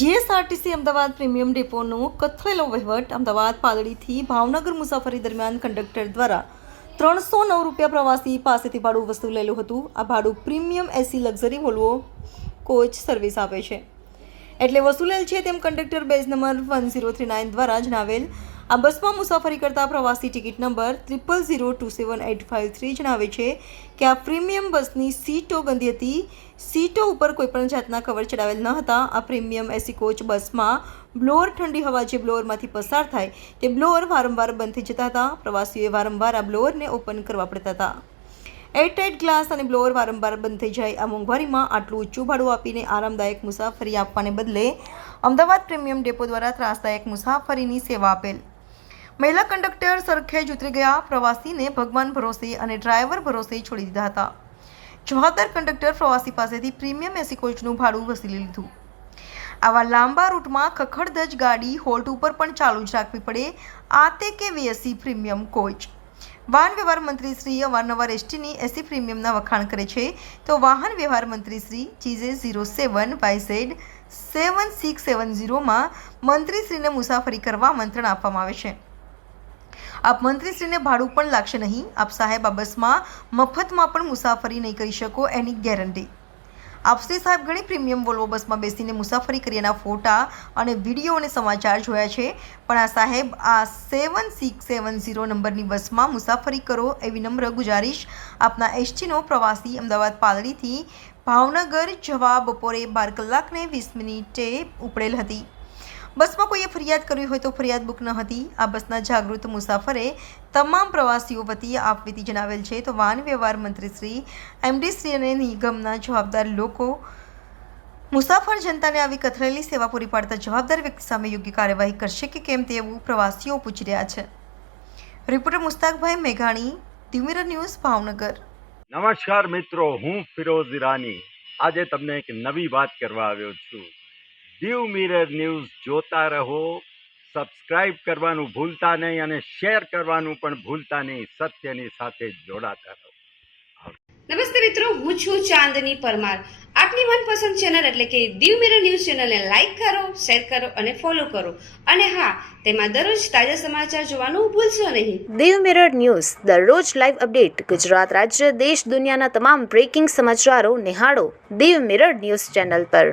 GSRTC Ahmedabad premium ડેપોનો કથળેલો વહીવટ અમદાવાદ પાલડીથી ભાવનગર મુસાફરી દરમિયાન કંડક્ટર દ્વારા 309 રૂપિયા પ્રવાસી પાસેથી ભાડું વસૂલેલું હતું। આ ભાડું પ્રીમિયમ એસી લક્ઝરી વોલ્વો કોચ સર્વિસ આપે છે એટલે વસૂલેલ છે તેમ કંડક્ટર બેઝ નંબર 1039 દ્વારા જણાવેલ। આ બસમાં મુસાફરી કરતા પ્રવાસી ટિકિટ નંબર 00027853 જણાવે છે કે આ પ્રીમિયમ બસની સીટો ગંદી હતી। સીટો ઉપર કોઈપણ જાતના કવર ચડાવેલ ન હતા। આ પ્રીમિયમ એસી કોચ બસમાં બ્લોઅર ઠંડી હવા જે બ્લોઅરમાંથી પસાર થાય તે બ્લોઅર વારંવાર બંધ થઈ જતા હતા। પ્રવાસીઓએ વારંવાર આ બ્લોઅરને ઓપન કરવા પડતા હતા। એરટાઇટ ગ્લાસ અને બ્લોઅર વારંવાર બંધ થઈ જાય। આ મોંઘવારીમાં આટલું ઊંચું ભાડું આપીને આરામદાયક મુસાફરી આપવાને બદલે અમદાવાદ પ્રીમિયમ ડેપો દ્વારા ત્રાસદાયક મુસાફરીની સેવા આપેલ। મહિલા કંડક્ટર સરખેજ ઉતરી ગયા। પ્રવાસીને ભગવાન ભરોસે અને ડ્રાઈવર ભરોસે છોડી દીધા હતા। જવાબદાર કંડક્ટર પ્રવાસી પાસેથી પ્રીમિયમ એસી કોચનું ભાડું વસૂલી લીધું। આવા લાંબા રૂટમાં ખખડધજ ગાડી હોલ્ટ ઉપર પણ ચાલુ જ રાખવી પડે। આ તે કે વીએસસી પ્રીમિયમ કોચ। વાહન વ્યવહાર મંત્રી શ્રી અવારનવાર એસટીની એસી પ્રીમિયમના વખાણ કરે છે તો વાહન વ્યવહાર મંત્રી શ્રી GJ07YZ 7670માં મંત્રીશ્રીને મુસાફરી કરવા આમંત્રણ આપવામાં આવે છે। આપ મંત્રીશ્રીને ભાડું પણ લાગશે નહીં। આપ સાહેબ આ બસમાં મફતમાં પણ મુસાફરી નહીં કરી શકો એની ગેરંટી। આપ શ્રી સાહેબ ઘણી પ્રીમિયમ વોલ્વો બસમાં બેસીને મુસાફરી કર્યાના ફોટા અને વિડીયો અને સમાચાર જોયા છે, પણ આ સાહેબ આ 7670 નંબરની બસમાં મુસાફરી કરો એવી નમ્ર ગુજારિશ આપના એસટીનો પ્રવાસી અમદાવાદ પાલડીથી ભાવનગર જવા બપોરે 12 કલાકને 20 મિનિટે ઉપડેલ હતી। બસમાં કોઈએ ફરિયાદ કરવી હોય તો ફરિયાદ બુક ન હતી। આ બસના જાગૃત મુસાફરે તમામ પ્રવાસીઓ વતી આપવીતી જણાવેલ છે તો વાહન વ્યવહાર મંત્રી શ્રી MD શ્રી અને નિગમના જવાબદાર લોકો મુસાફર જનતાને આવી કથળેલી સેવા પૂરી પાડતા જવાબદાર વ્યક્તિ સામે યોગ્ય કાર્યવાહી કરશે કે કેમ તેવું પ્રવાસીઓ પૂછી રહ્યા છે। રિપોર્ટર મુસ્તાકભાઈ મેઘાણી, દીવ મિરર ન્યૂઝ, ભાવનગર। નમસ્કાર મિત્રો, હું ફિરોઝ ઈરાની આજે તમને એક નવી વાત કરવા આવ્યો છું। દીવ મિરર ન્યૂઝ જોતા રહો, સબસ્ક્રાઇબ કરવાનું ભૂલતા નહીં અને શેર કરવાનું પણ ભૂલતા નહીં। સત્યની સાથે જોડાતા રહો। નમસ્તે મિત્રો, હું છું ચાંદની પરમાર। આપની મનપસંદ ચેનલ એટલે કે દીવ મિરર ન્યૂઝ ચેનલને લાઈક કરો, શેર કરો અને ફોલો કરો અને હા, તેમાં દરરોજ તાજા સમાચાર જોવાનું ભૂલશો નહીં। દીવ મિરર ન્યૂઝ દરરોજ લાઈવ અપડેટ ગુજરાત રાજ્ય દેશ દુનિયાના તમામ બ્રેકિંગ સમાચારો નિહાળો દીવ મિરર ન્યૂઝ ચેનલ પર।